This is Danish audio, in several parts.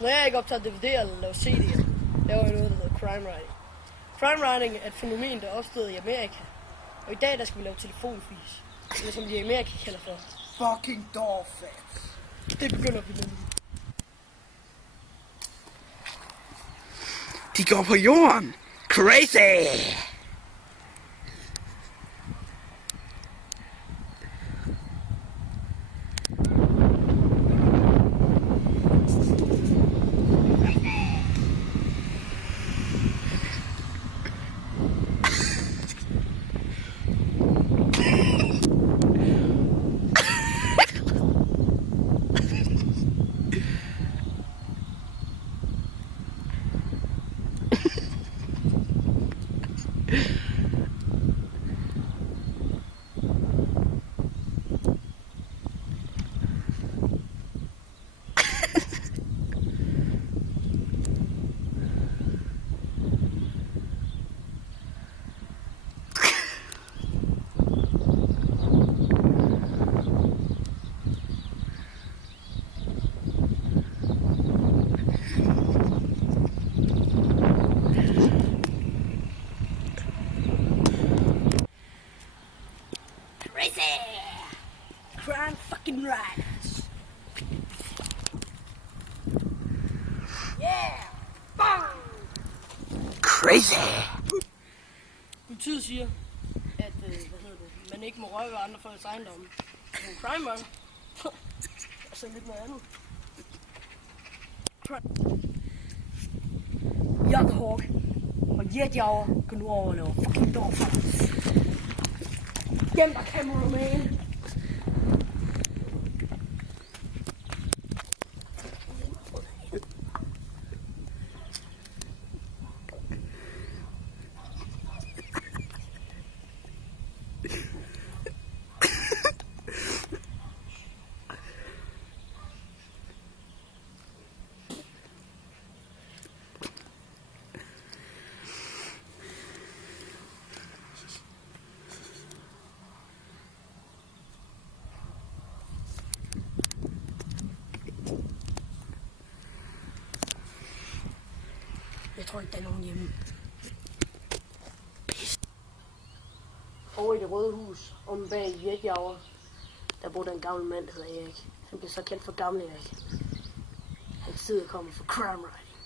Når jeg ikke optager DVD'er eller laver CD'er, laver jeg noget, der hedder crime writing. Crime writing er et fænomen, der opstod i Amerika. Og i dag, der skal vi lave telefonfis. Eller som de i Amerika kalder for fucking dårfans. Det begynder vi med. De går på jorden. Crazy! Crime fucking riders. Yeah! Bang! Crazy! Politiet siger, at man ikke må røre ved andre folks ejendomme. Det er en crime run. Og så lidt noget andet. Jagthawk og jetjager går nu over og laver fucking dårfart. Gem dig, cameraman! Jeg tror ikke, der er nogen hjemme. Over i det røde hus, om bag jetjager, der bor der en gammel mand, der hedder Erik. Han bliver så kendt for gamle Erik. Hans tid kommer fra crime writing.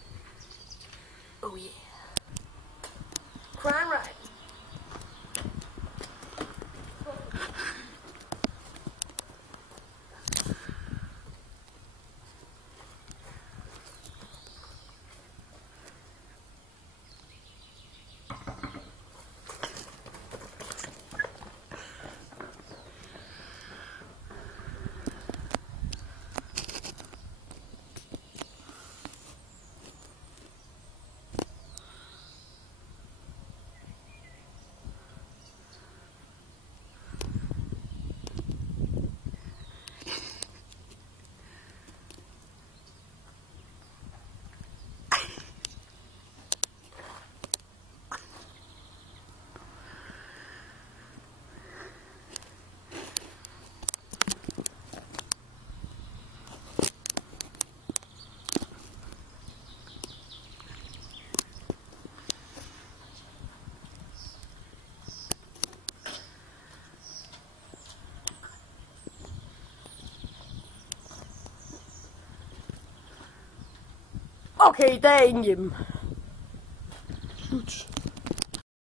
Oh yeah. Crime writing. Okay, der er ingen hjemme. Slut.